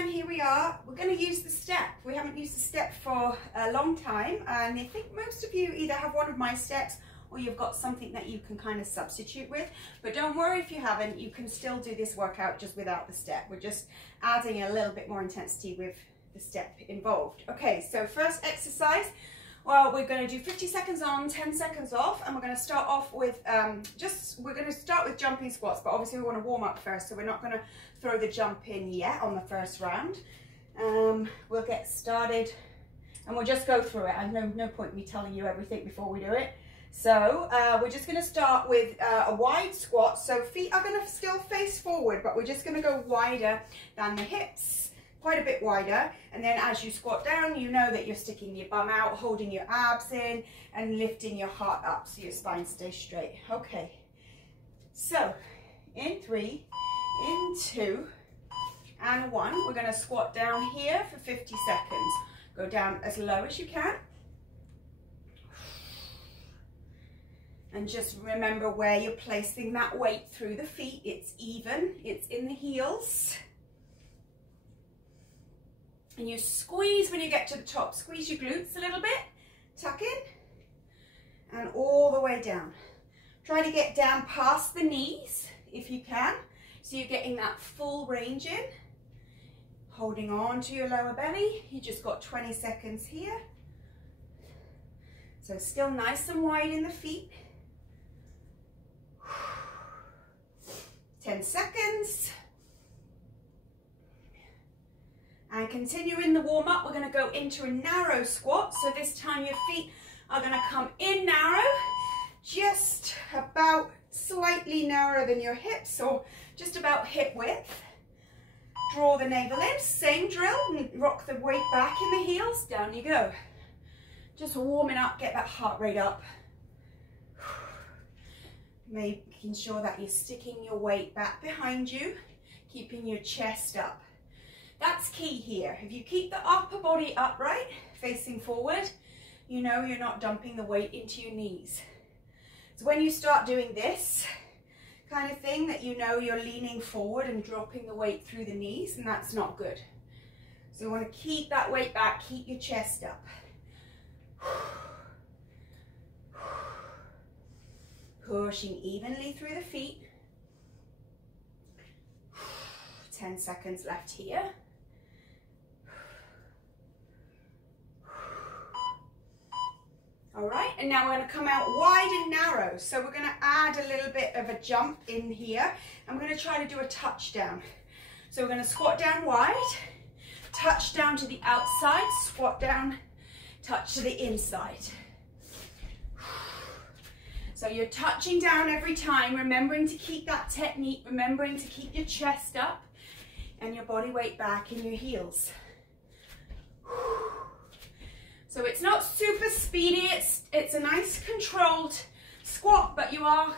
again, here we are. We're going to use the step. We haven't used the step for a long time, and I think most of you either have one of my steps or you've got something that you can kind of substitute with. But don't worry if you haven't, you can still do this workout just without the step. We're just adding a little bit more intensity with the step involved. Okay, so first exercise, well, we're going to do 50 seconds on, 10 seconds off, and we're going to start off with we're going to start with jumping squats, but obviously we want to warm up first, so we're not going to throw the jump in yet on the first round. We'll get started and we'll just go through it. I know no point me telling you everything before we do it. So we're just going to start with a wide squat. So feet are going to still face forward, but we're just going to go wider than the hips, quite a bit wider. And then as you squat down, you know that you're sticking your bum out, holding your abs in and lifting your heart up so your spine stays straight. Okay, so in 3, in 2 and 1, we're going to squat down here for 50 seconds. Go down as low as you can. And just remember where you're placing that weight through the feet. It's even, it's in the heels. And you squeeze when you get to the top. Squeeze your glutes a little bit, tuck in, and all the way down. Try to get down past the knees if you can, so you're getting that full range in. Holding on to your lower belly. You just got 20 seconds here. So still nice and wide in the feet. 10 seconds. And continuing the warm up, we're going to go into a narrow squat. So this time your feet are going to come in narrow, just about slightly narrower than your hips, or just about hip width. Draw the navel in, same drill, and rock the weight back in the heels, down you go. Just warming up, get that heart rate up. Making sure that you're sticking your weight back behind you, keeping your chest up. That's key here. If you keep the upper body upright, facing forward, you know you're not dumping the weight into your knees. So when you start doing this kind of thing, that you know you're leaning forward and dropping the weight through the knees, and that's not good. So you want to keep that weight back, keep your chest up. Pushing evenly through the feet. 10 seconds left here. All right, and now we're going to come out wide and narrow. So we're going to add a little bit of a jump in here. I'm going to try to do a touchdown. So we're going to squat down wide, touch down to the outside, squat down, touch to the inside. So you're touching down every time, remembering to keep that technique, remembering to keep your chest up and your body weight back in your heels. So it's not super speedy, it's a nice controlled squat, but you are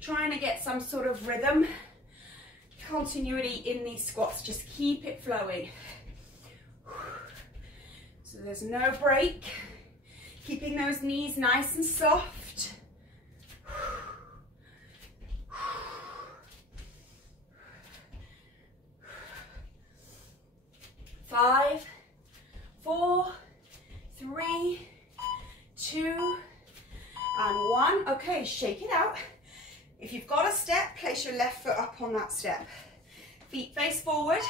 trying to get some sort of rhythm, continuity in these squats. Just keep it flowing. So there's no break, keeping those knees nice and soft. 5, 4, 3, 2, and 1. Okay, shake it out. If you've got a step, place your left foot up on that step. Feet face forward,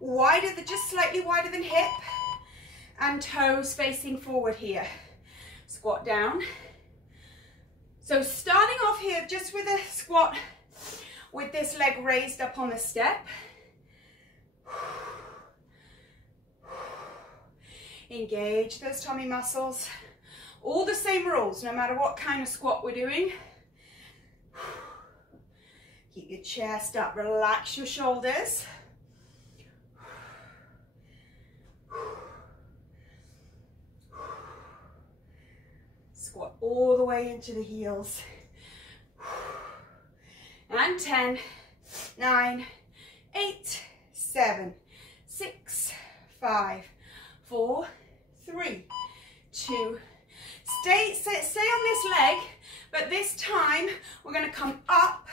wider, just slightly wider than hip, and toes facing forward here. Squat down. So starting off here just with a squat with this leg raised up on the step. Engage those tummy muscles. All the same rules, no matter what kind of squat we're doing. Keep your chest up, relax your shoulders. Squat all the way into the heels. And 10, 9, 8, 7, 6, 5, 4, 3, 2. Stay on this leg, but this time we're going to come up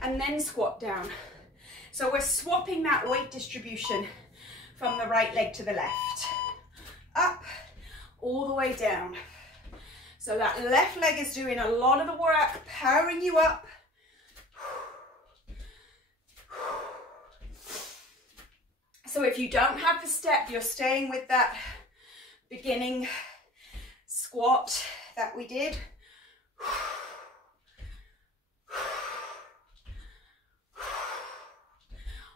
and then squat down. So we're swapping that weight distribution. from the right leg to the left. Up, all the way down. So that left leg is doing a lot of the work, powering you up. So if you don't have the step, you're staying with that beginning squat that we did.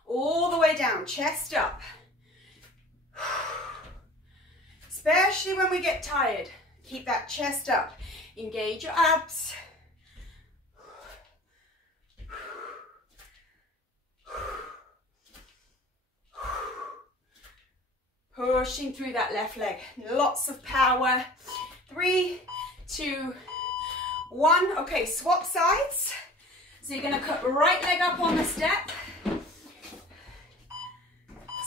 All the way down, chest up. Especially when we get tired, keep that chest up. Engage your abs. Pushing through that left leg. Lots of power. 3, 2, 1. Okay, swap sides. So you're going to cut right leg up on the step.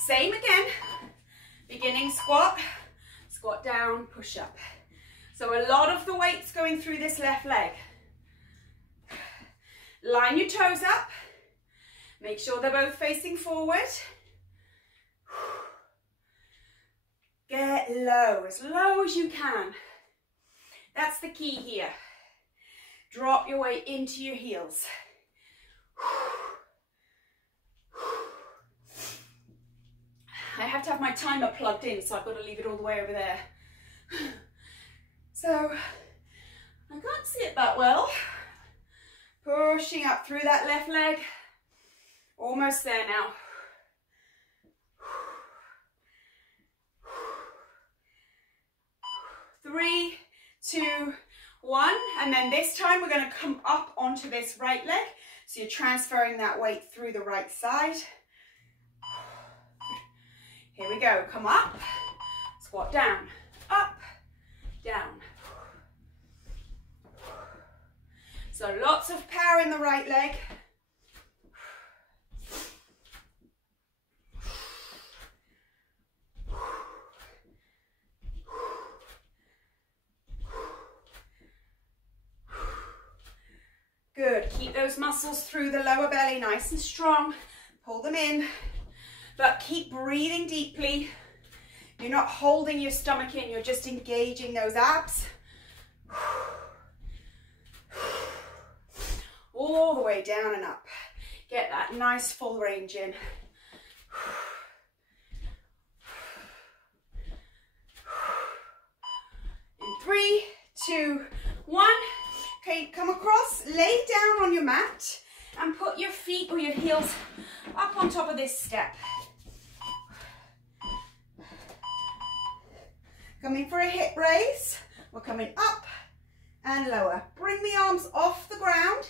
Same again. Beginning squat. Squat down, push up. So a lot of the weight's going through this left leg. Line your toes up. Make sure they're both facing forward. Get low as you can. That's the key here. Drop your weight into your heels. I have to have my timer plugged in, so I've got to leave it all the way over there. So, I can't see it that well. Pushing up through that left leg. Almost there now. Three, 2, 1, and then this time we're going to come up onto this right leg. So you're transferring that weight through the right side. Here we go. Come up, squat down, up, down. So lots of power in the right leg. Good, keep those muscles through the lower belly nice and strong. Pull them in, but keep breathing deeply. You're not holding your stomach in, you're just engaging those abs. All the way down and up. Get that nice full range in. In 3, 2, 1. Okay, come across, lay down on your mat and put your feet or your heels up on top of this step. Coming for a hip raise. We're coming up and lower. Bring the arms off the ground,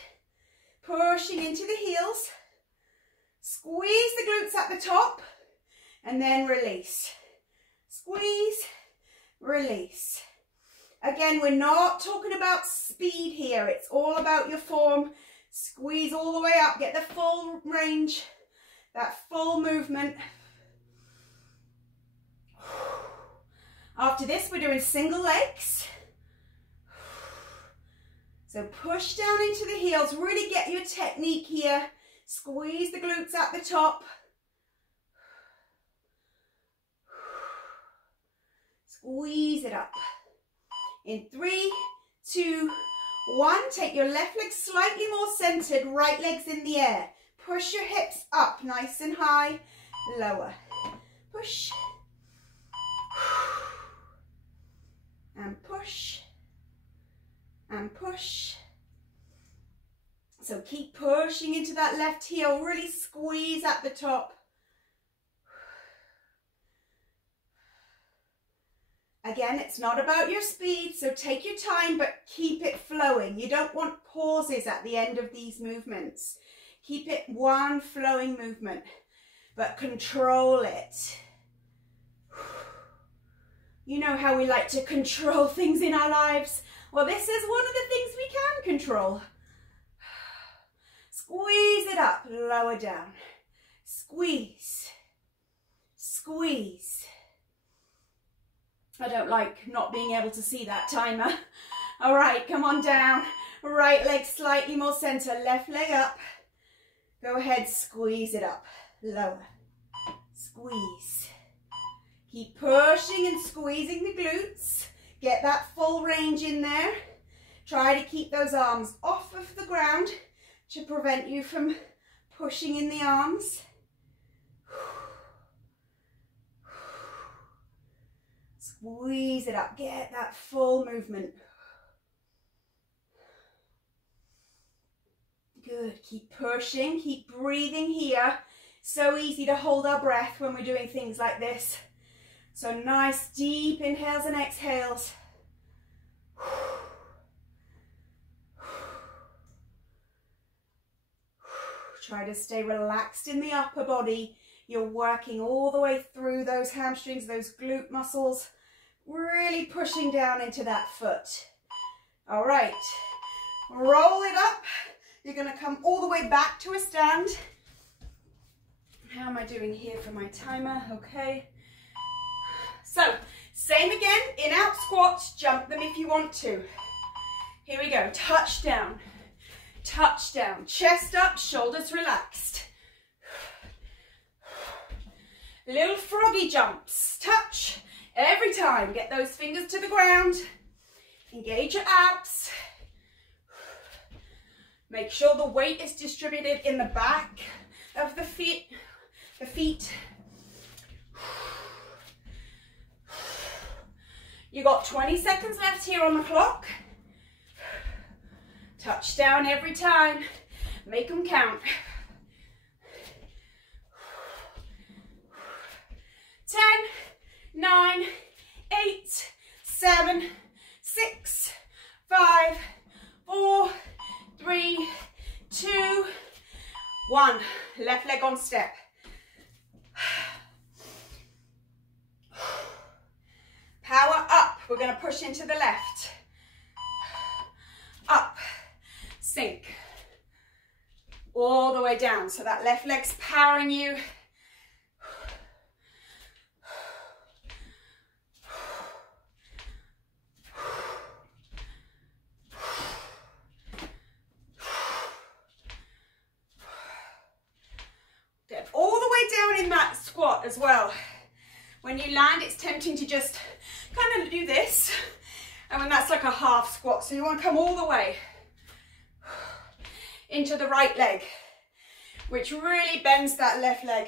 pushing into the heels. Squeeze the glutes at the top and then release. Squeeze, release. Again, we're not talking about speed here. It's all about your form. Squeeze all the way up. Get the full range, that full movement. After this, we're doing single legs. So push down into the heels. Really get your technique here. Squeeze the glutes at the top. Squeeze it up. In 3, 2, 1, take your left leg slightly more centered, right leg's in the air. Push your hips up, nice and high, lower. Push. And push. And push. So keep pushing into that left heel, really squeeze at the top. Again, it's not about your speed, so take your time, but keep it flowing. You don't want pauses at the end of these movements. Keep it one flowing movement, but control it. You know how we like to control things in our lives? Well, this is one of the things we can control. Squeeze it up, lower down. Squeeze, squeeze. I don't like not being able to see that timer. All right, come on down. Right leg slightly more center, left leg up. Go ahead, squeeze it up, lower. Squeeze, Keep pushing and squeezing the glutes. Get that full range in there. Try to keep those arms off of the ground to prevent you from pushing in the arms. Squeeze it up. Get that full movement. Good. Keep pushing. Keep breathing here. So easy to hold our breath when we're doing things like this. So nice deep inhales and exhales. Try to stay relaxed in the upper body. You're working all the way through those hamstrings, those glute muscles, really pushing down into that foot. All right, roll it up. You're going to come all the way back to a stand. How am I doing here for my timer? Okay. So, same again, in out squats, jump them if you want to. Here we go, touchdown, touchdown, chest up, shoulders relaxed. Little froggy jumps, touch, every time. Get those fingers to the ground, engage your abs. Make sure the weight is distributed in the back of the feet. You got 20 seconds left here on the clock. Touchdown every time. Make them count. 10, 9, 8, 7, 6, 5, 4, 3, 2, 1. Left leg on step. Power up. We're going to push into the left. Up. Sink. All the way down. So that left leg's powering you. Get all the way down in that squat as well. When you land, it's tempting to just kind of do this. And when that's like a half squat, so you want to come all the way into the right leg, which really bends that left leg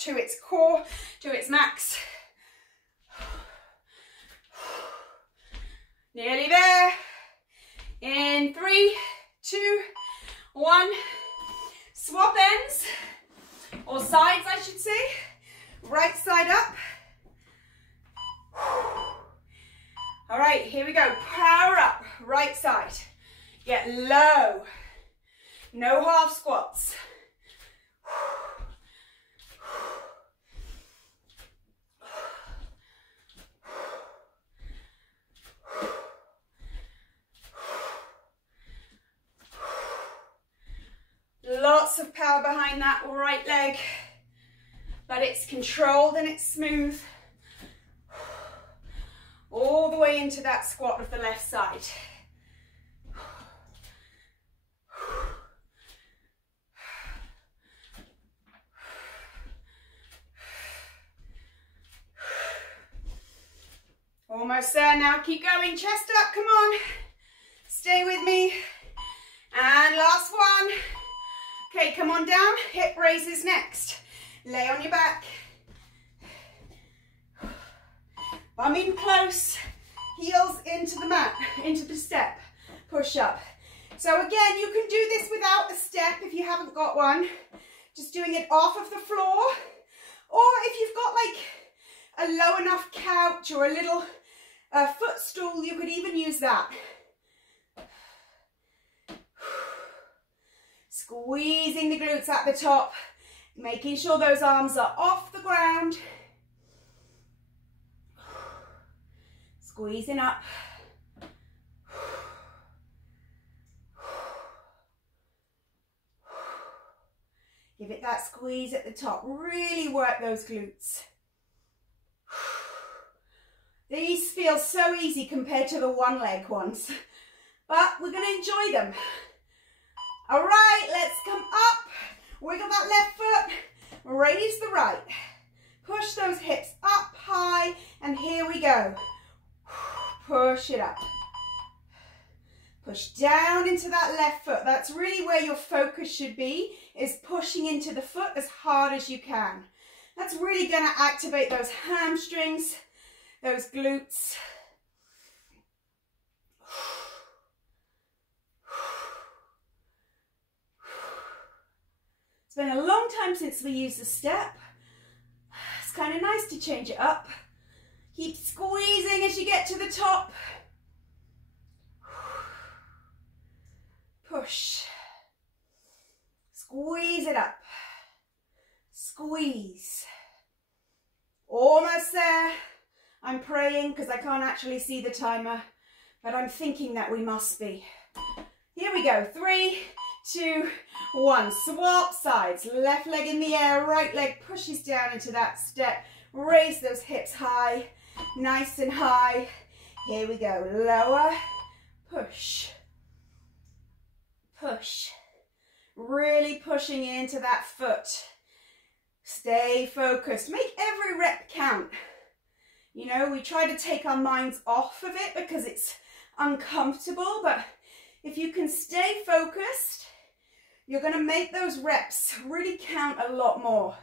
to its core, to its max. Nearly there. In 3, 2, 1. Swap ends, or sides I should say. Right side up. All right, here we go. Power up, right side. Get low. No half squats. Lots of power behind that right leg, but it's controlled and it's smooth. All the way into that squat of the left side. Almost there now, keep going, chest up, come on. Stay with me. And last one. Okay, come on down, hip raises next. Lay on your back. Bum in close, heels into the mat, into the step, push up. So again, you can do this without a step if you haven't got one. Just doing it off of the floor. Or if you've got like a low enough couch or a little footstool, you could even use that. Squeezing the glutes at the top, making sure those arms are off the ground. Squeezing up. Give it that squeeze at the top. Really work those glutes. These feel so easy compared to the one leg ones, but we're going to enjoy them. All right, let's come up. Wiggle that left foot. Raise the right. Push those hips up high, and here we go. Push it up. Push down into that left foot. That's really where your focus should be, is pushing into the foot as hard as you can. That's really going to activate those hamstrings, those glutes. It's been a long time since we used the step. It's kind of nice to change it up. Keep squeezing as you get to the top. Push. Squeeze it up. Squeeze. Almost there. I'm praying because I can't actually see the timer, but I'm thinking that we must be. Here we go. 3, 2, 1. Swap sides. Left leg in the air, right leg pushes down into that step. Raise those hips high, nice and high. Here we go. Lower, push, push. Really pushing into that foot. Stay focused. Make every rep count. You know, we try to take our minds off of it because it's uncomfortable, but if you can stay focused, you're going to make those reps really count a lot more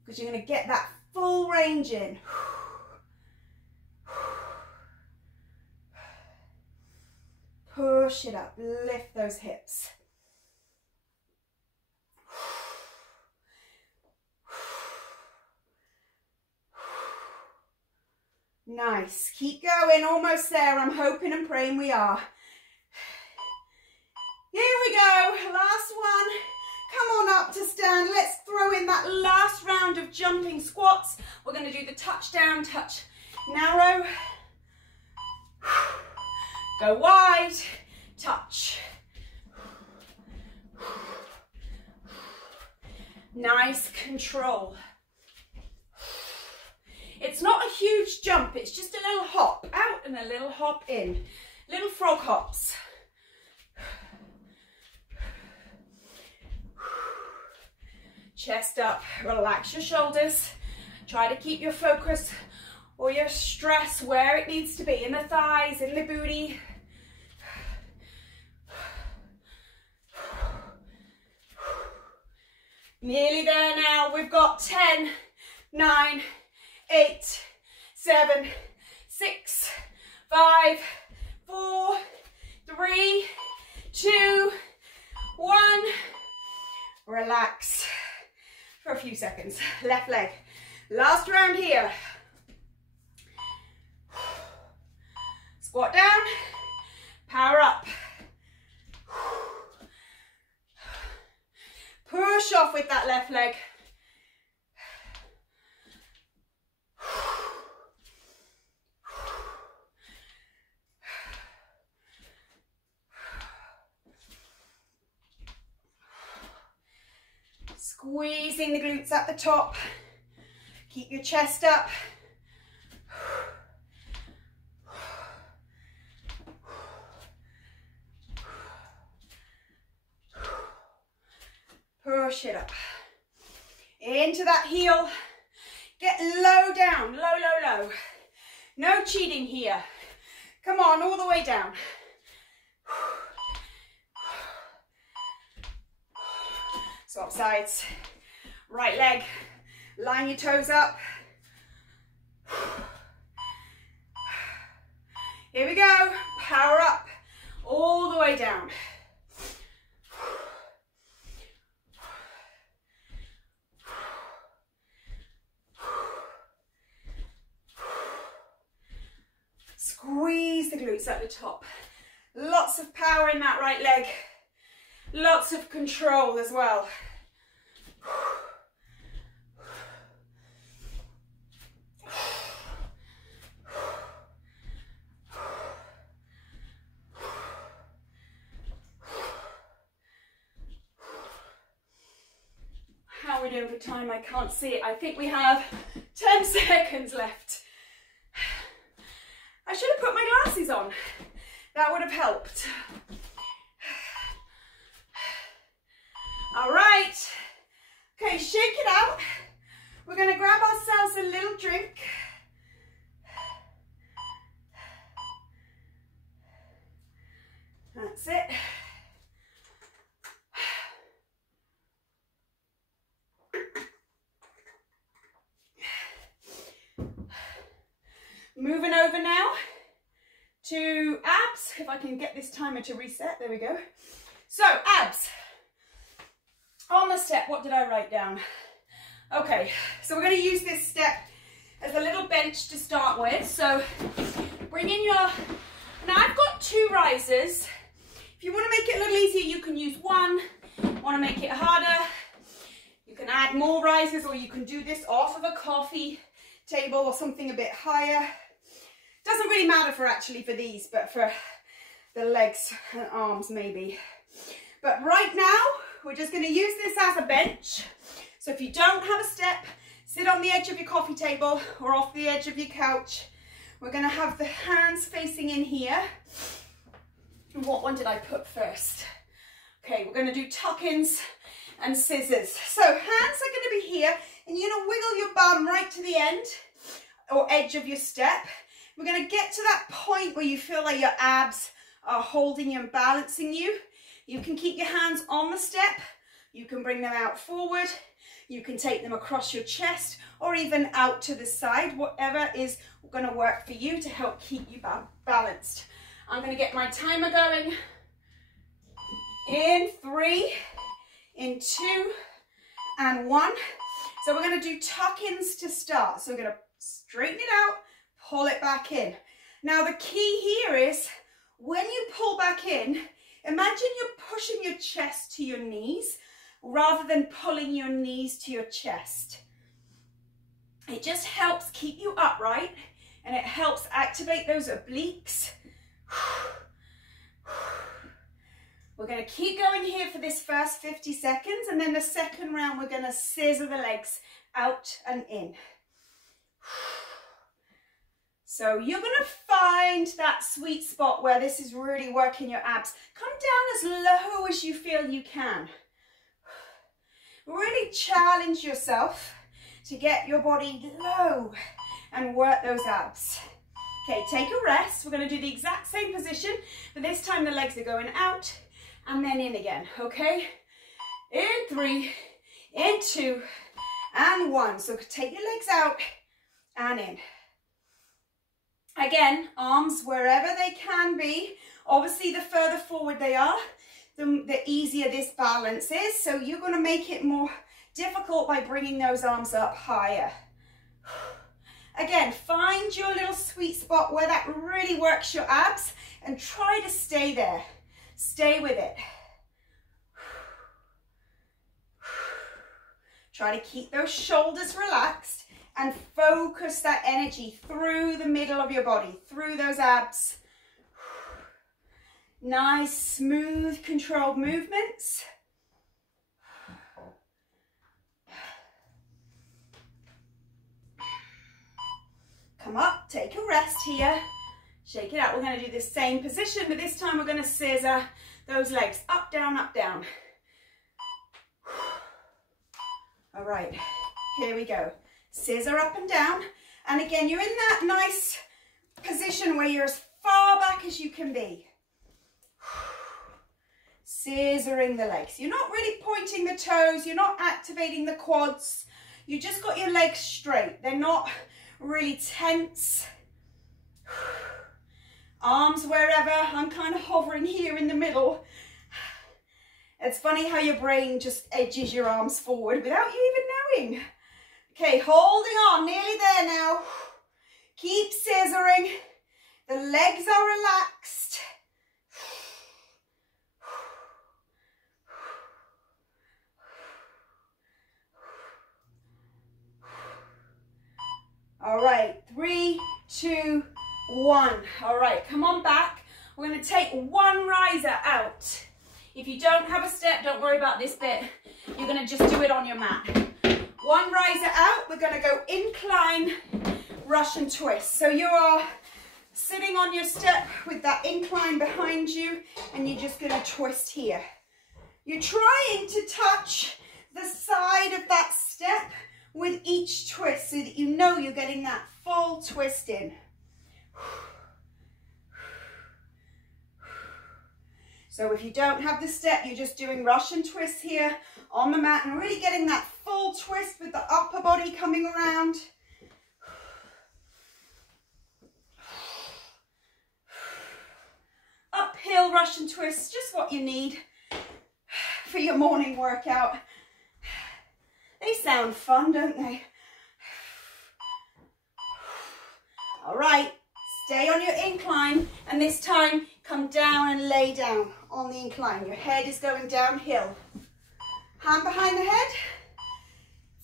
because you're going to get that full range in. Push it up, lift those hips. Nice, keep going, almost there. I'm hoping and praying we are. Here we go, last one. Come on up to stand. Let's throw in that last round of jumping squats. We're going to do the touchdown, touch, narrow. Go wide, touch. Nice control. It's not a huge jump, it's just a little hop out and a little hop in. Little frog hops. Chest up, relax your shoulders. Try to keep your focus or your stress where it needs to be, in the thighs, in the booty. Nearly there now. We've got 10, 9, 8, 7, 6, 5, 4, 3, 2, 1. Relax for a few seconds. Left leg. Last round here. Squat down. Power up. Push off with that left leg. Squeezing the glutes at the top. Keep your chest up. Push it up. Into that heel. Get low down, low, low, low. No cheating here. Come on, all the way down. Swap sides. Right leg. Line your toes up. Here we go. Power up. All the way down. Squeeze the glutes at the top. Lots of power in that right leg. Lots of control as well. How are we doing for time? I can't see it. I think we have 10 seconds left. I should have put my glasses on. That would have helped. All right. Okay, shake it out. We're going to grab ourselves a little drink. That's it. Moving over now to abs. If I can get this timer to reset, there we go. So abs. On the step, what did I write down? Okay, so we're going to use this step as a little bench to start with. So bring in your, now I've got 2 risers. If you want to make it a little easier, you can use 1. Want to make it harder, you can add more risers, or you can do this off of a coffee table or something a bit higher. Doesn't really matter for these, but for the legs and arms maybe. But right now, we're just going to use this as a bench. So if you don't have a step, sit on the edge of your coffee table or off the edge of your couch. We're going to have the hands facing in here. What one did I put first? Okay, we're going to do tuck-ins and scissors. So hands are going to be here, and you're going to wiggle your bum right to the end or edge of your step. We're going to get to that point where you feel like your abs are holding you and balancing you. You can keep your hands on the step. You can bring them out forward. You can take them across your chest or even out to the side, whatever is going to work for you to help keep you balanced. I'm going to get my timer going. In 3, in 2, and 1. So we're going to do tuck-ins to start. So we're going to straighten it out, pull it back in. Now the key here is when you pull back in, imagine you're pushing your chest to your knees rather than pulling your knees to your chest. It just helps keep you upright, and it helps activate those obliques. We're going to keep going here for this first 50 seconds, and then the second round we're going to scissor the legs out and in. So you're going to find that sweet spot where this is really working your abs. Come down as low as you feel you can. Really challenge yourself to get your body low and work those abs. Okay, take a rest. We're going to do the exact same position, but this time the legs are going out and then in again, okay? In 3, in 2, and 1. So take your legs out and in. Again, arms wherever they can be. Obviously, the further forward they are, the easier this balance is. So you're going to make it more difficult by bringing those arms up higher. Again, find your little sweet spot where that really works your abs and try to stay there. Stay with it. Try to keep those shoulders relaxed and focus that energy through the middle of your body, through those abs. Nice, smooth, controlled movements. Come up, take a rest here. Shake it out. We're going to do the same position, but this time we're going to scissor those legs up, down, up, down. All right, here we go. Scissor up and down. And again, you're in that nice position where you're as far back as you can be. Scissoring the legs. You're not really pointing the toes. You're not activating the quads. You just got your legs straight. They're not really tense. Arms wherever. I'm kind of hovering here in the middle. It's funny how your brain just edges your arms forward without you even knowing. Okay, holding on, nearly there now. Keep scissoring. The legs are relaxed. All right, 3, 2, 1. All right, come on back. We're going to take one riser out. If you don't have a step, don't worry about this bit. You're going to just do it on your mat. One riser out. We're going to go incline, Russian twist. So you are sitting on your step with that incline behind you, and you're just going to twist here. You're trying to touch the side of that step with each twist so that you know you're getting that full twist in. So if you don't have the step, you're just doing Russian twists here on the mat and really getting that full twist with the upper body coming around. Uphill Russian twists, just what you need for your morning workout. They sound fun, don't they? All right, stay on your incline, and this time come down and lay down on the incline. Your head is going downhill. Hand behind the head,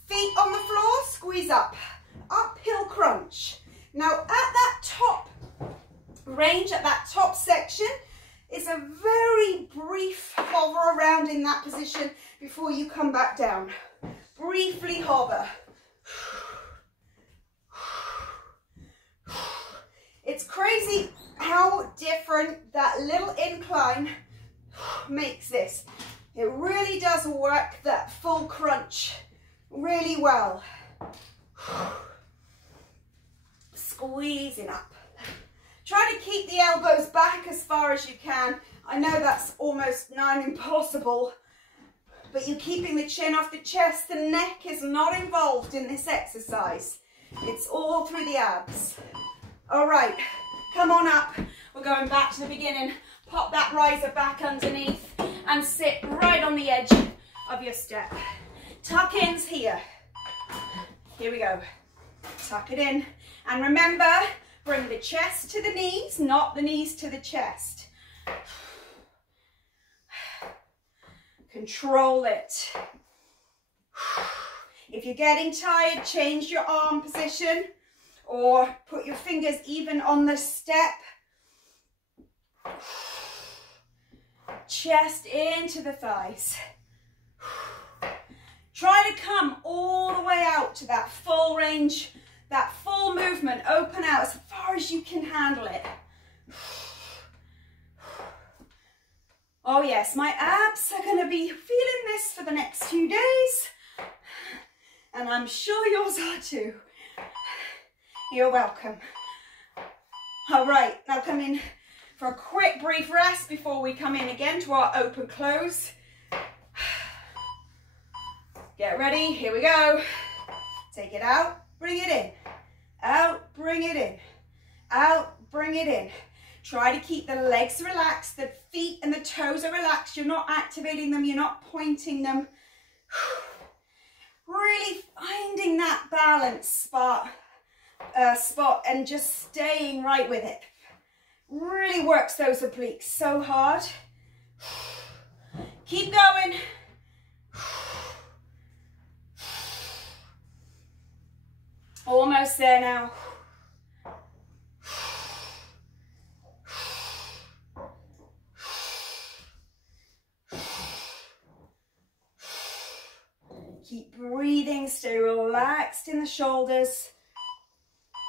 feet on the floor, squeeze up. Uphill crunch. Now at that top range, at that top section, it's a very brief hover around in that position before you come back down. Briefly hover. It's crazy how different that little incline makes this. It really does work that full crunch really well. Squeezing up. Try to keep the elbows back as far as you can. I know that's almost nigh impossible, but you're keeping the chin off the chest. The neck is not involved in this exercise. It's all through the abs. All right, come on up. We're going back to the beginning. Pop that riser back underneath and sit right on the edge of your step. Tuck ins here. Here we go. Tuck it in. And remember, bring the chest to the knees, not the knees to the chest. Control it. If you're getting tired, change your arm position or put your fingers even on the step. Chest into the thighs. Try to come all the way out to that full range, that full movement. Open out as far as you can handle it. Oh yes, my abs are going to be feeling this for the next few days. And I'm sure yours are too. You're welcome. All right, now come in for a quick brief rest before we come in again to our open close. Get ready, here we go. Take it out, bring it in. Out, bring it in. Out, bring it in. Try to keep the legs relaxed, the feet and the toes are relaxed. You're not activating them, you're not pointing them. Really finding that balance spot and just staying right with it. Really works those obliques so hard. Keep going. Almost there now. Keep breathing, stay relaxed in the shoulders.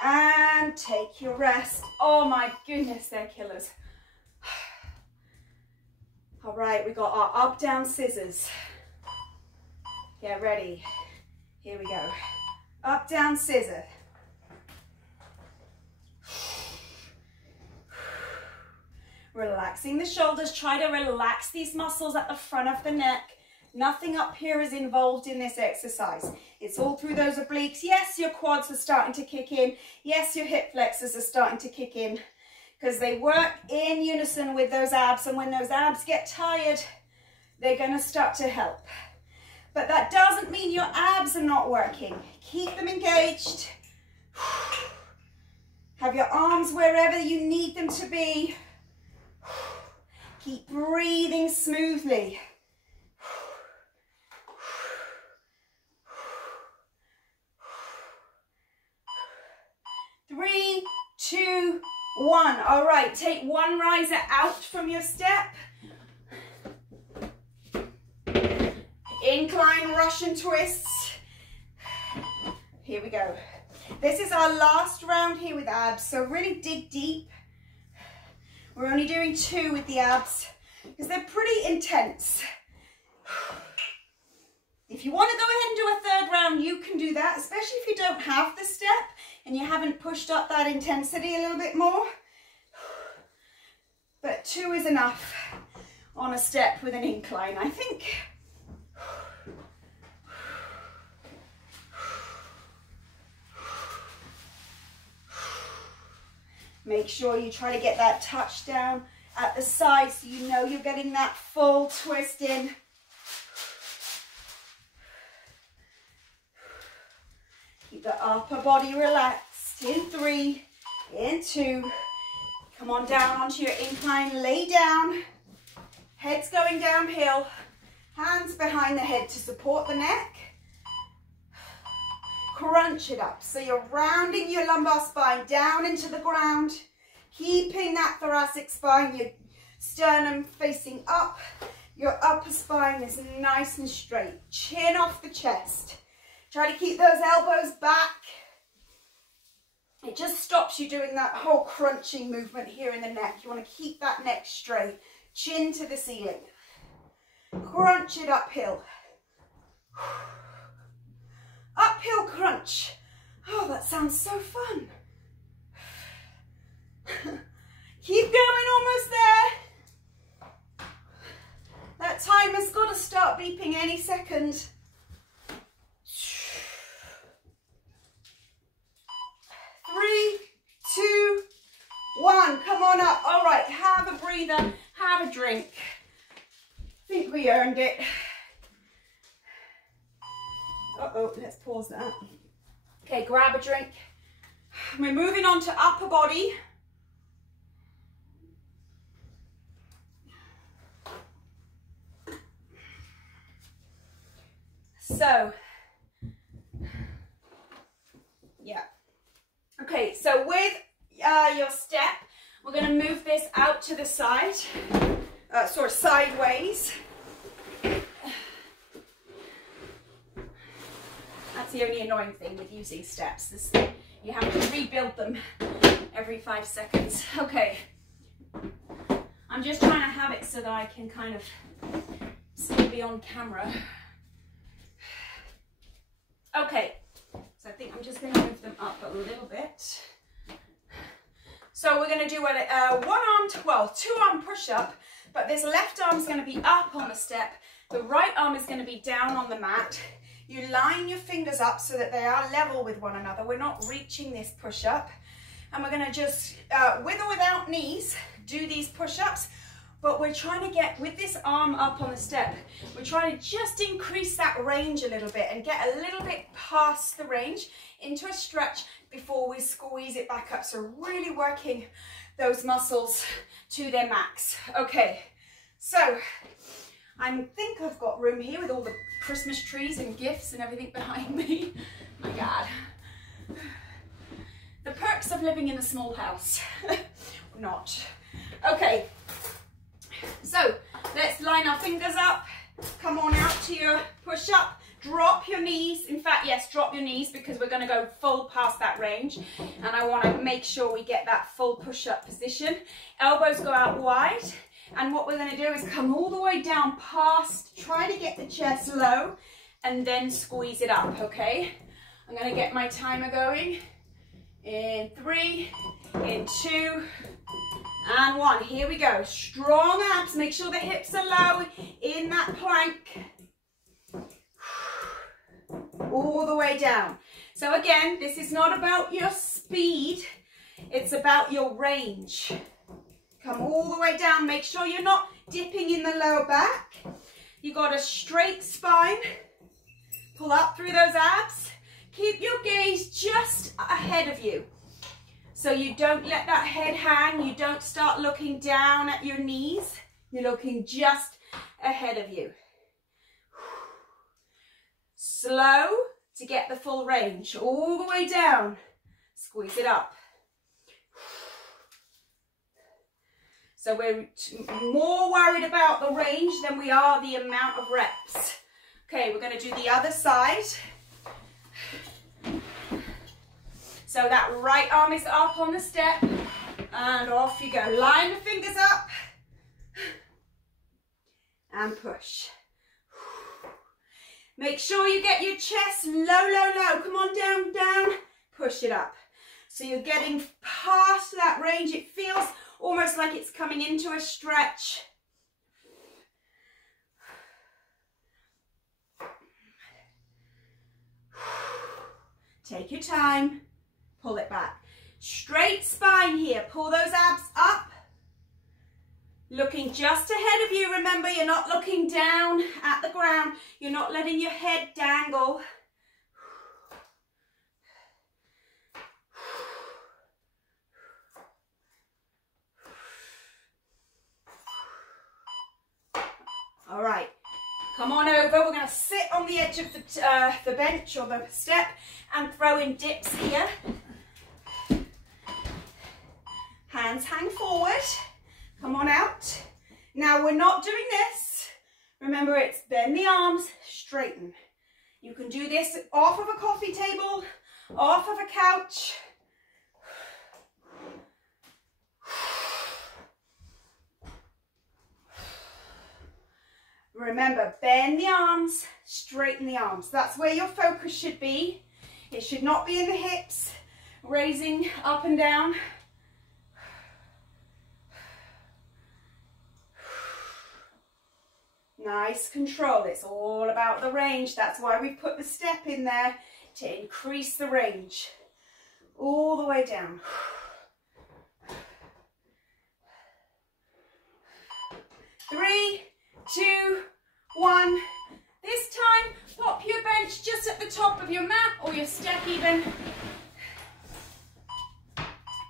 And take your rest. Oh my goodness, they're killers. All right, we got our up, down scissors. Get ready. Here we go. Up, down, scissor. Relaxing the shoulders. Try to relax these muscles at the front of the neck. Nothing up here is involved in this exercise. It's all through those obliques. Yes, your quads are starting to kick in. Yes, your hip flexors are starting to kick in because they work in unison with those abs. And when those abs get tired, they're going to start to help. But that doesn't mean your abs are not working. Keep them engaged. Have your arms wherever you need them to be. Keep breathing smoothly. 3, 2, 1. All right, take one riser out from your step. Incline Russian twists. Here we go. This is our last round here with abs, so really dig deep. We're only doing 2 with the abs because they're pretty intense. If you want to go ahead and do a third round, you can do that, especially if you don't have the step and you haven't pushed up that intensity a little bit more. But 2 is enough on a step with an incline, I think. Make sure you try to get that touch down at the side so you know you're getting that full twist in. Keep the upper body relaxed. In 3, in 2. Come on down onto your incline, lay down. Head's going downhill. Hands behind the head to support the neck. Crunch it up. So you're rounding your lumbar spine down into the ground, keeping that thoracic spine, your sternum facing up. Your upper spine is nice and straight. Chin off the chest. Try to keep those elbows back. It just stops you doing that whole crunching movement here in the neck. You want to keep that neck straight. Chin to the ceiling. Crunch it uphill. Uphill crunch. Oh, that sounds so fun. Keep going, almost there. That timer's got to start beeping any second. 3, 2, 1. Come on up. All right, have a breather, have a drink. I think we earned it. Uh-oh, let's pause that. Okay, grab a drink. We're moving on to upper body. So, yeah. Okay, so with your step, we're going to move this out to the side, sort of sideways. That's the only annoying thing with using steps. You have to rebuild them every 5 seconds. Okay. I'm just trying to have it so that I can kind of still be on camera. Okay. So I think I'm just going to move them up a little bit. So we're going to do a two-arm push-up, but this left arm is going to be up on the step. The right arm is going to be down on the mat. You line your fingers up so that they are level with one another. We're not reaching this push-up. And we're going to just, with or without knees, do these push-ups. But we're trying to get, with this arm up on the step, we're trying to just increase that range a little bit and get a little bit past the range into a stretch before we squeeze it back up. So really working those muscles to their max. Okay, so I think I've got room here with all the Christmas trees and gifts and everything behind me. My God. The perks of living in a small house. Not. Okay. So let's line our fingers up. Come on out to your push-up. Drop your knees. In fact, yes, drop your knees because we're going to go full past that range. And I want to make sure we get that full push-up position. Elbows go out wide. And what we're going to do is come all the way down past, try to get the chest low, and then squeeze it up, okay? I'm going to get my timer going. In 3, in 2, and 1. Here we go. Strong abs. Make sure the hips are low in that plank. All the way down. So again, this is not about your speed. It's about your range. Come all the way down. Make sure you're not dipping in the lower back. You got a straight spine. Pull up through those abs. Keep your gaze just ahead of you. So you don't let that head hang. You don't start looking down at your knees. You're looking just ahead of you. Slow to get the full range. All the way down. Squeeze it up. So we're more worried about the range than we are the amount of reps. Okay, we're going to do the other side. So that right arm is up on the step and off you go. Line the fingers up and push. Make sure you get your chest low, low, low. Come on, down, down. Push it up. So you're getting past that range. It feels almost like it's coming into a stretch. Take your time. Pull it back. Straight spine here. Pull those abs up. Looking just ahead of you. Remember, you're not looking down at the ground. You're not letting your head dangle. All right, come on over. We're going to sit on the edge of the bench or the step and throw in dips here. Hands hang forward. Come on out. Now we're not doing this. Remember, it's bend the arms, straighten. You can do this off of a coffee table, off of a couch. Remember, bend the arms, straighten the arms. That's where your focus should be. It should not be in the hips, raising up and down. Nice control. It's all about the range. That's why we put the step in there, to increase the range. All the way down. Three, 2, 1. This time, pop your bench just at the top of your mat or your step even.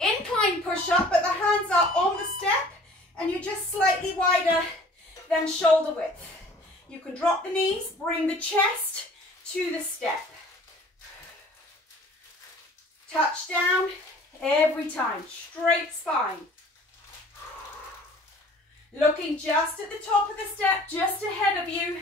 Incline push up, but the hands are on the step and you're just slightly wider than shoulder width. You can drop the knees, bring the chest to the step. Touch down every time, straight spine. Looking just at the top of the step, just ahead of you.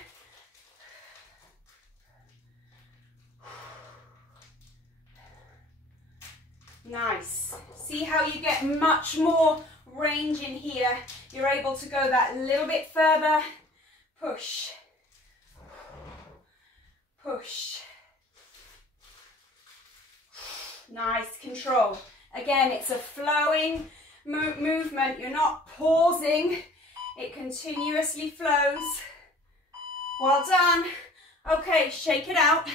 Nice. See how you get much more range in here. You're able to go that little bit further. Push. Push. Nice control. Again, it's a flowing movement. You're not pausing. It continuously flows. Well done. Okay, shake it out.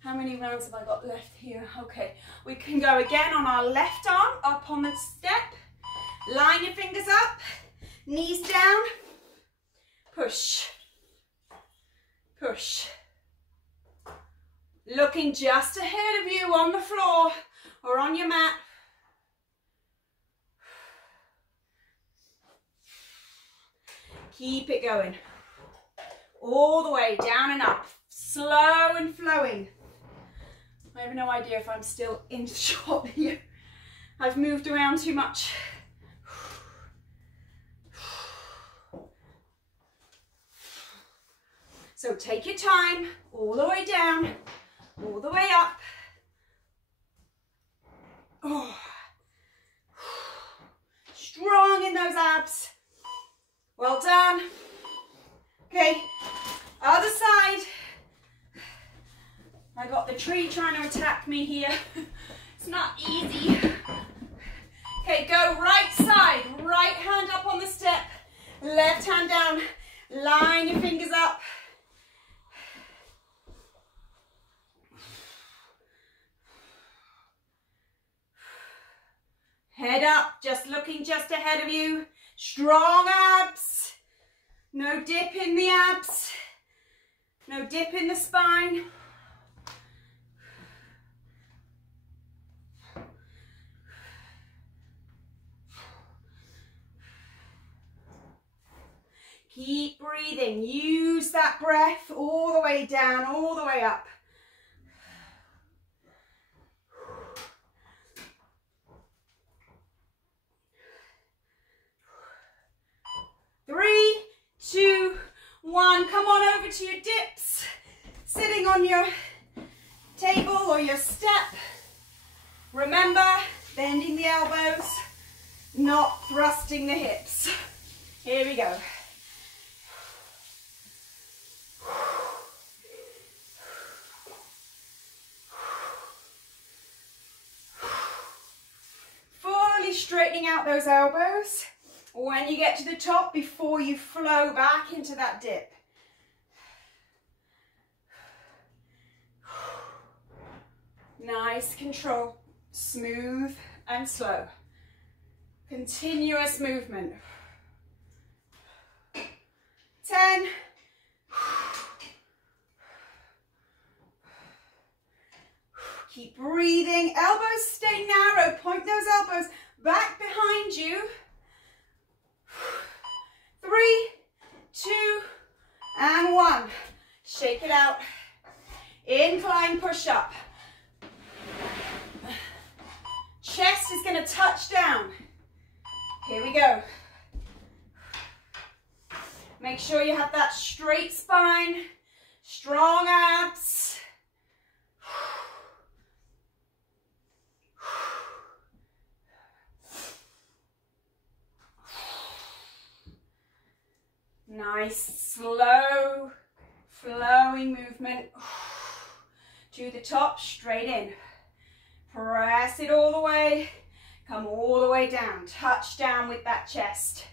How many rounds have I got left here? Okay, we can go again on our left arm, up on the step. Line your fingers up, knees down. Push. Push. Looking just ahead of you on the floor or on your mat. Keep it going. All the way down and up. Slow and flowing. I have no idea if I'm still in shot here. I've moved around too much. So take your time, all the way down, all the way up. Oh. Strong in those abs. Well done. Okay, other side. I got the tree trying to attack me here. It's not easy. Okay, go right side. Right hand up on the step. Left hand down. Line your fingers up. Head up, just looking just ahead of you. Strong abs. No dip in the abs. No dip in the spine. Keep breathing. Use that breath all the way down, all the way up. Three, 2, 1. Come on over to your dips. Sitting on your table or your step. Remember, bending the elbows, not thrusting the hips. Here we go. out those elbows when you get to the top before you flow back into that dip. Nice control, smooth and slow. Continuous movement. 10. Keep breathing. Elbows stay narrow. Point those elbows back behind you. 3, 2, and 1. Shake it out. Incline push up. Chest is going to touch down. Here we go. Make sure you have that straight spine, strong abs. Nice, slow, flowing movement to the top, straight in. Press it all the way, come all the way down, touch down with that chest.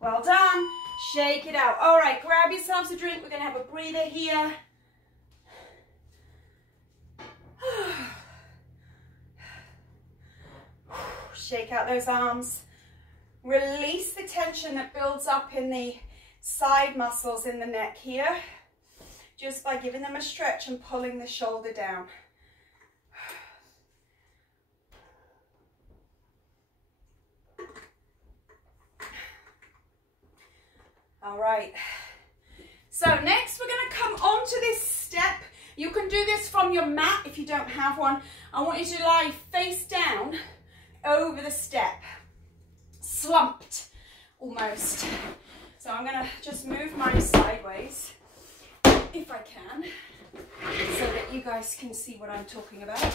Well done. Shake it out. All right, grab yourselves a drink. We're going to have a breather here. Shake out those arms. Release the tension that builds up in the side muscles in the neck here, just by giving them a stretch and pulling the shoulder down. All right, so next we're going to come onto this step. You can do this from your mat if you don't have one. I want you to lie face down over the step, slumped almost. So I'm going to just move mine sideways if I can, so that you guys can see what I'm talking about.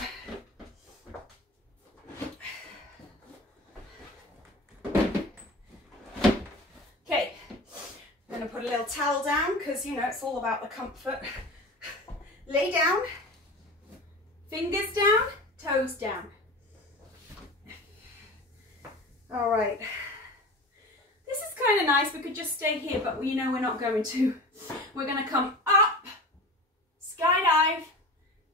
Okay. I'm going to put a little towel down because, you know, it's all about the comfort. Lay down, fingers down, toes down. All right. This is kind of nice. We could just stay here, but you know we're not going to. We're going to come up, skydive,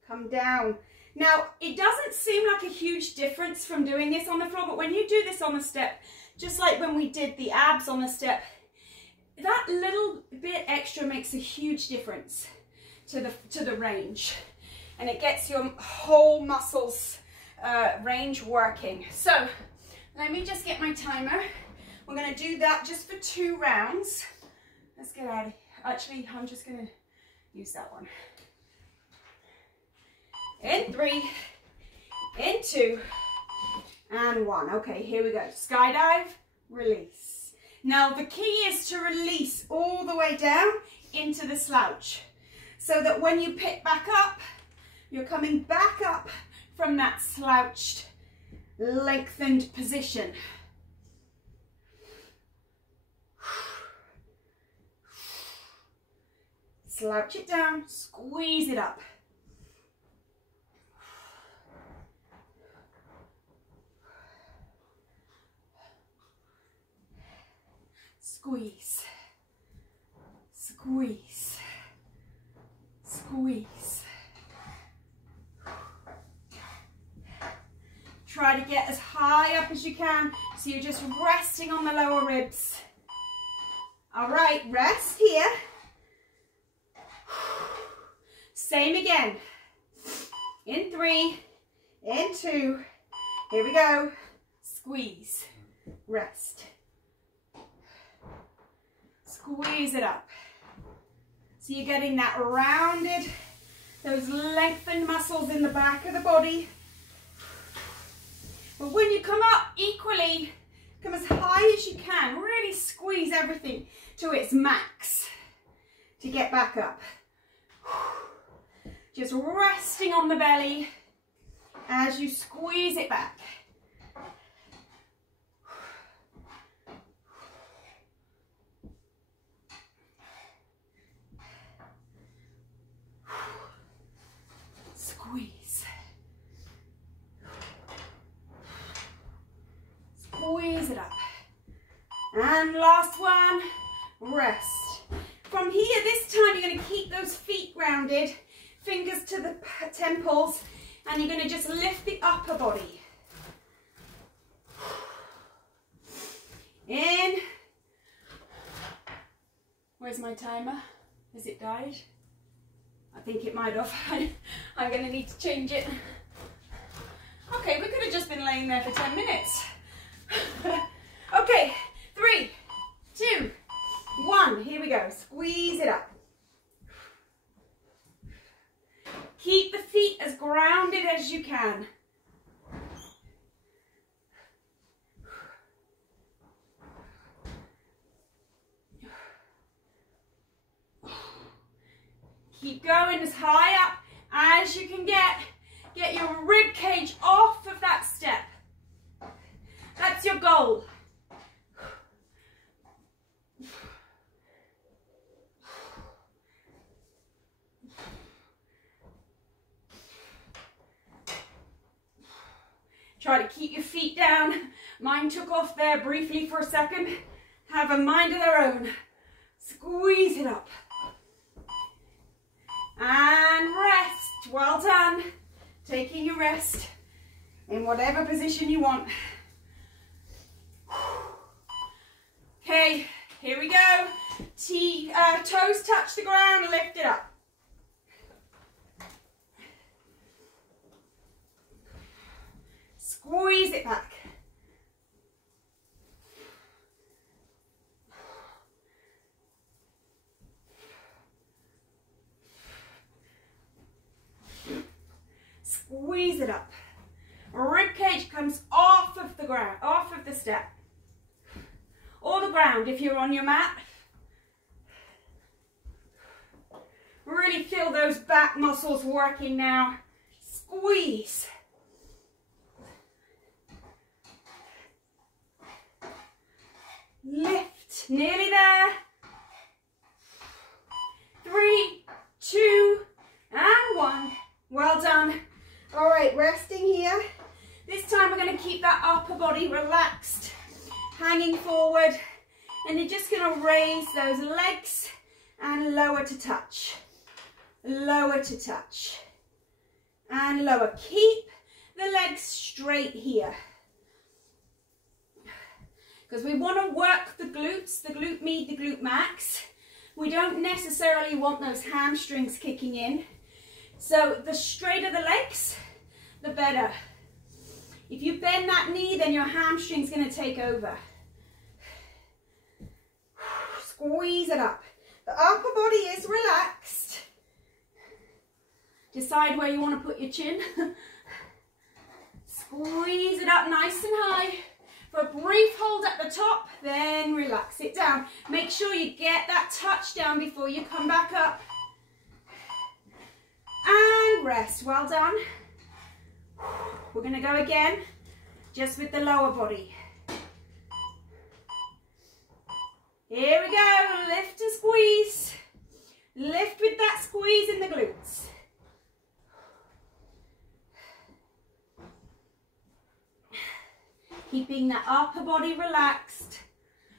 come down. Now, it doesn't seem like a huge difference from doing this on the floor, but when you do this on the step, just like when we did the abs on the step, that little bit extra makes a huge difference to the range, and it gets your whole muscles range working. So let me just get my timer. We're going to do that just for 2 rounds. Let's get out of here. Actually, I'm just going to use that one. In 3, in 2, and 1. Okay, here we go. Skydive, release. Now the key is to release all the way down into the slouch, so that when you pick back up, you're coming back up from that slouched, lengthened position. Slouch it down, squeeze it up. Squeeze, squeeze, squeeze. Try to get as high up as you can, so you're just resting on the lower ribs. All right, rest here. Same again. In 3, in 2, here we go. Squeeze, rest. Squeeze it up. So you're getting that rounded, those lengthened muscles in the back of the body. But when you come up, equally, come as high as you can. Really squeeze everything to its max to get back up. Just resting on the belly. as you squeeze it back. Squeeze. Squeeze it up. And last one, rest. From here, this time you're going to keep those feet grounded, fingers to the temples, and you're going to just lift the upper body. In. Where's my timer? Has it died? I think it might have. I'm going to need to change it. Okay, we could have just been laying there for 10 minutes. Okay, 3, 2, 1. Here we go. Squeeze it up. Keep the feet as grounded as you can. Keep going as high up as you can get. Get your rib cage off of that step. That's your goal. Try to keep your feet down. Mine took off there briefly for a second. Have a mind of their own. Squeeze it up. And rest. Well done. Taking your rest in whatever position you want. Okay, here we go. Toes touch the ground, lift it up. Squeeze it back. Squeeze it up. Rib cage comes off of the ground, off of the step. Or the ground if you're on your mat. Really feel those back muscles working now. Squeeze. Lift. Nearly there. 3, 2, and 1. Well done. All right, resting here. This time we're going to keep that upper body relaxed, hanging forward, and you're just going to raise those legs and lower to touch, lower to touch, and lower. Keep the legs straight here, because we want to work the glutes, the glute med, the glute max. We don't necessarily want those hamstrings kicking in. So the straighter the legs, the better. If you bend that knee, then your hamstring's going to take over. Squeeze it up. The upper body is relaxed. Decide where you want to put your chin. Squeeze it up nice and high. For a brief hold at the top, then relax it down. Make sure you get that touch down before you come back up. And rest. Well done. We're going to go again, just with the lower body. Here we go. Lift and squeeze. Lift with that squeeze in the glutes. Keeping that upper body relaxed.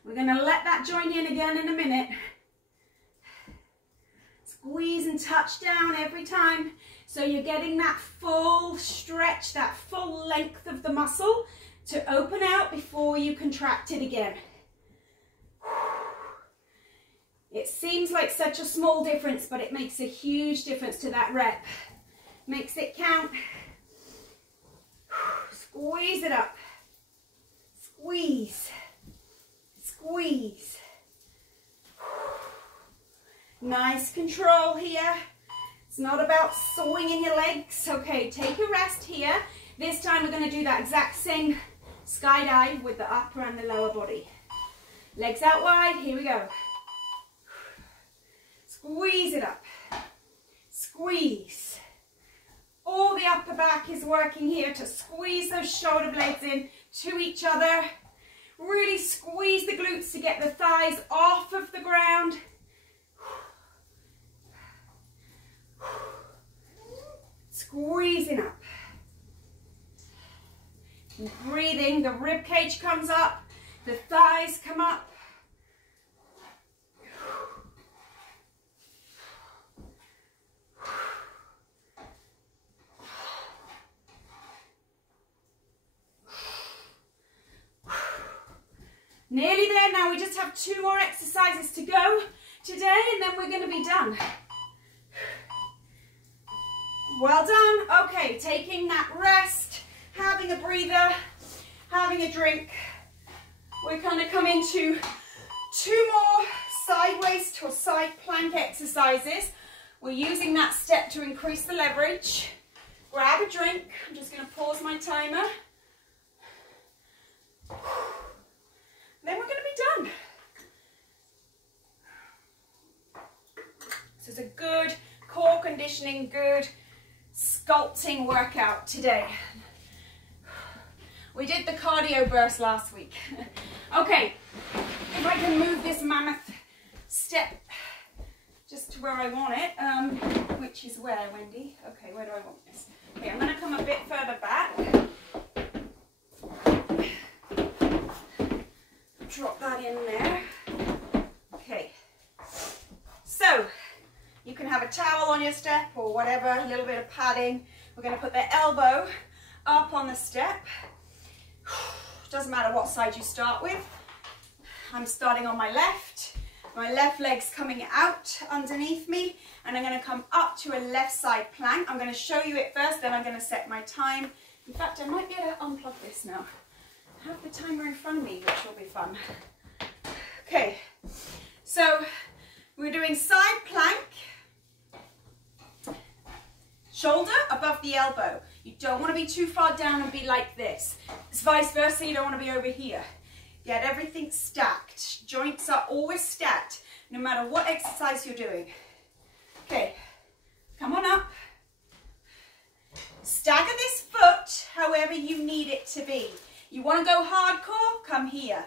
We're going to let that join in again in a minute. Squeeze and touch down every time. So you're getting that full stretch, that full length of the muscle to open out before you contract it again. It seems like such a small difference, but it makes a huge difference to that rep. Makes it count. Squeeze it up. Squeeze. Squeeze. Nice control here. It's not about swinging your legs. Okay, take a rest here. This time we're going to do that exact same skydive with the upper and the lower body. Legs out wide. Here we go. Squeeze it up. Squeeze. all the upper back is working here to squeeze those shoulder blades in to each other. Really squeeze the glutes to get the thighs off of the ground. Squeezing up. And breathing, the rib cage comes up, the thighs come up. Nearly there now, we just have 2 more exercises to go today and then we're going to be done. Well done. Okay, taking that rest, having a breather, having a drink. We're going to come into 2 more sideways or side plank exercises. We're using that step to increase the leverage. Grab a drink. I'm just going to pause my timer. Then we're going to be done. This is a good core conditioning, good sculpting workout today. We did the cardio burst last week. Okay, if I can move this mammoth step just to where I want it, which is where, Wendy? Okay, where do I want this? Okay, I'm going to come a bit further back. Drop that in there. Okay, so you can have a towel on your step or whatever, a little bit of padding. We're going to put the elbow up on the step. Doesn't matter what side you start with. I'm starting on my left. My left leg's coming out underneath me and I'm going to come up to a left side plank. I'm going to show you it first, then I'm going to set my time. In fact, I might be able to unplug this now. I have the timer in front of me, which will be fun. Okay, so we're doing side plank, shoulder above the elbow. You don't want to be too far down and be like this. It's vice versa, you don't want to be over here. Get everything stacked. Joints are always stacked, no matter what exercise you're doing. Okay, come on up. Stagger this foot however you need it to be. You want to go hardcore? Come here.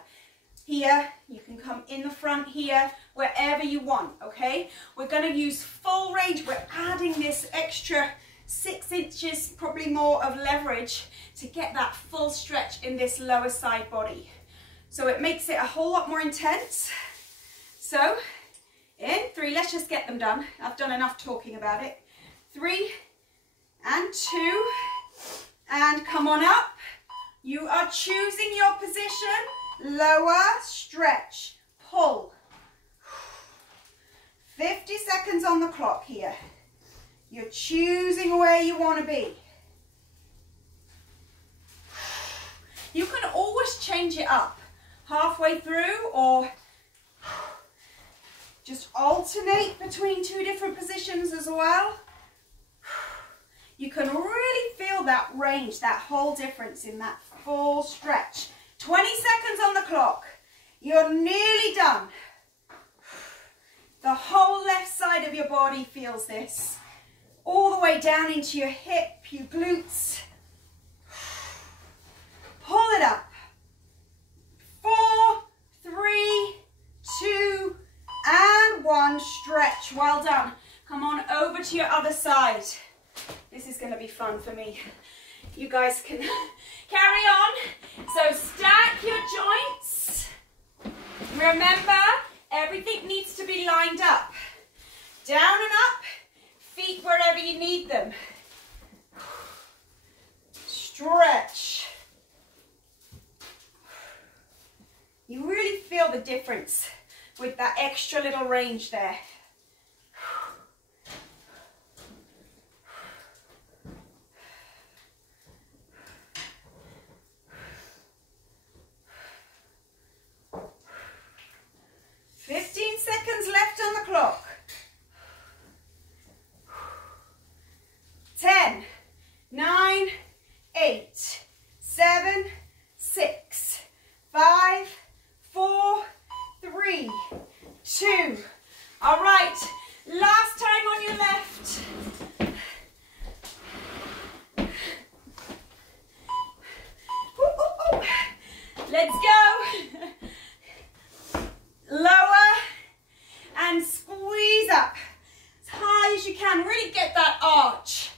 Here, you can come in the front here, wherever you want, okay? We're going to use full range. We're adding this extra 6 inches, probably more of leverage to get that full stretch in this lower side body. So it makes it a whole lot more intense. So, in 3, let's just get them done. I've done enough talking about it. 3 and 2, and come on up. You are choosing your position, lower, stretch, pull. 50 seconds on the clock here. You're choosing where you want to be. You can always change it up halfway through or just alternate between 2 different positions as well. You can really feel that range, that whole difference in that full stretch. 20 seconds on the clock. You're nearly done. The whole left side of your body feels this. All the way down into your hip, your glutes. Pull it up. 4, 3, 2, and 1. Stretch. Well done. Come on over to your other side. This is going to be fun for me. You guys can carry on. So stack your joints. Remember, everything needs to be lined up. Down and up. Feet wherever you need them. Stretch. You really feel the difference with that extra little range there. 15 seconds left on the clock. 10, 9, 8, 7, 6, 5, 4, 3, 2. All right, last time on your left. up as high as you can. Really get that arch.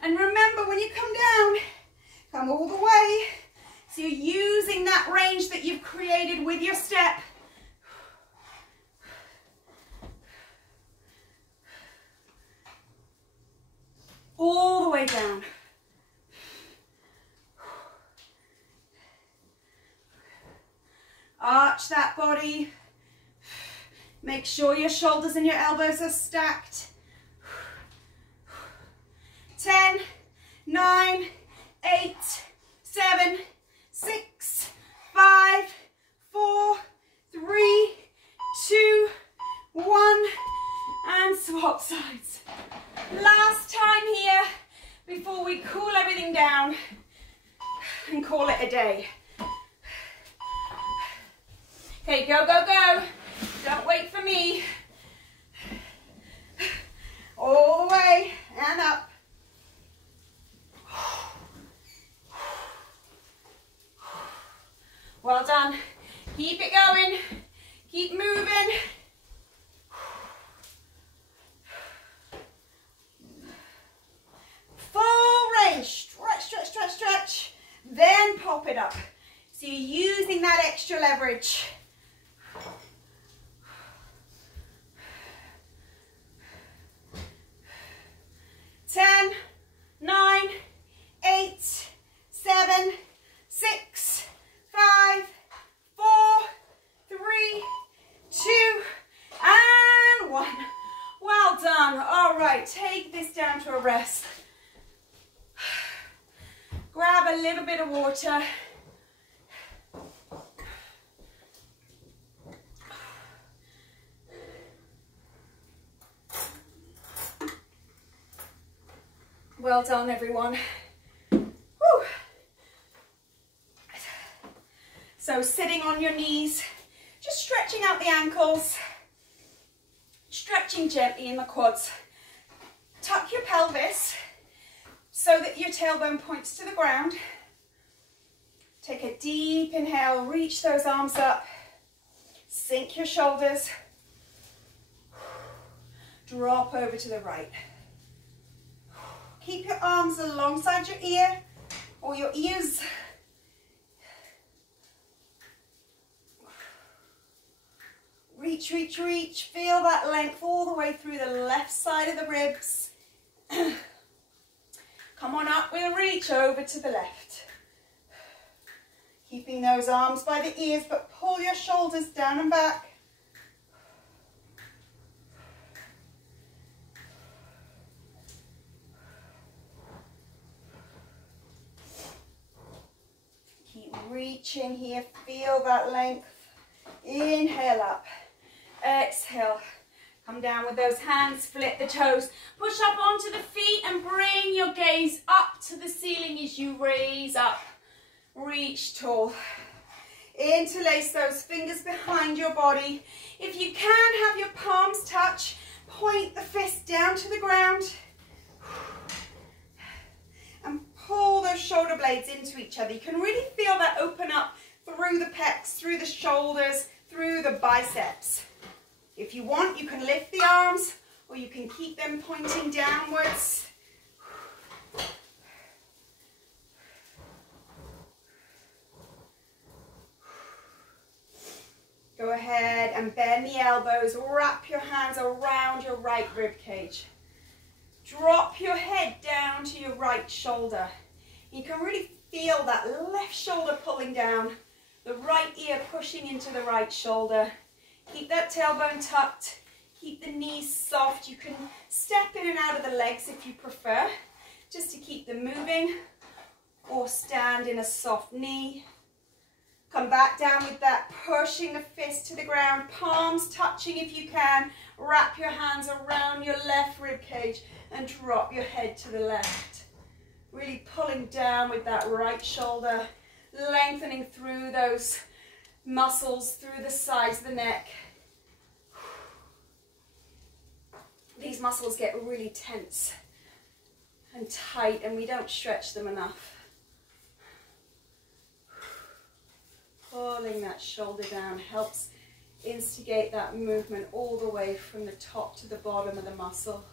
And remember, when you come down, come all the way. So you're using that range that you've created with your step. All the way down. Arch that body. Make sure your shoulders and your elbows are stacked. 10, 9, 8, 7, 6, 5, 4, 3, 2, 1, and swap sides. Last time here before we cool everything down and call it a day. Okay, go, go, go. Don't wait for me. All the way and up. Well done. Keep it going. Keep moving. Full range. Stretch, stretch, stretch, stretch. Then pop it up. So you're using that extra leverage. 10, 9, 8, 7, 6, 5, 4, 3, 2, and 1. Well done. All right, take this down to a rest. Grab a little bit of water. Well done, everyone. Woo. So sitting on your knees, just stretching out the ankles, stretching gently in the quads. Tuck your pelvis so that your tailbone points to the ground. Take a deep inhale, reach those arms up, sink your shoulders, drop over to the right. Keep your arms alongside your ear or your ears. Reach, reach, reach. Feel that length all the way through the left side of the ribs. Come on up, we'll reach over to the left. Keeping those arms by the ears, but pull your shoulders down and back. Reaching here, feel that length. Inhale up, exhale. Come down with those hands, flip the toes. Push up onto the feet and bring your gaze up to the ceiling as you raise up. Reach tall. Interlace those fingers behind your body. If you can, have your palms touch. Point the fist down to the ground. And pull those shoulder blades into each other. You can really feel that open up through the pecs, through the shoulders, through the biceps. If you want, you can lift the arms or you can keep them pointing downwards. Go ahead and bend the elbows, wrap your hands around your right rib cage. Drop your head down to your right shoulder. You can really feel that left shoulder pulling down, the right ear pushing into the right shoulder. Keep that tailbone tucked, keep the knees soft. You can step in and out of the legs if you prefer, just to keep them moving, or stand in a soft knee. Come back down with that, pushing the fist to the ground, palms touching if you can. Wrap your hands around your left rib cage and drop your head to the left. Really pulling down with that right shoulder, lengthening through those muscles, through the sides of the neck. These muscles get really tense and tight and we don't stretch them enough. Pulling that shoulder down helps instigate that movement all the way from the top to the bottom of the muscle.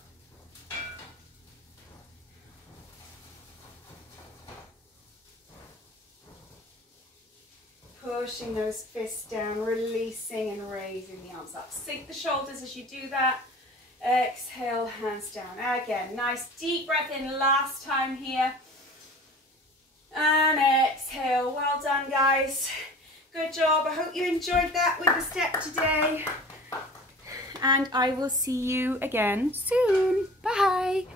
Pushing those fists down, releasing and raising the arms up. Sink the shoulders as you do that. Exhale, hands down. Again, nice deep breath in last time here. And exhale. Well done, guys. Good job. I hope you enjoyed that with the step today. And I will see you again soon. Bye.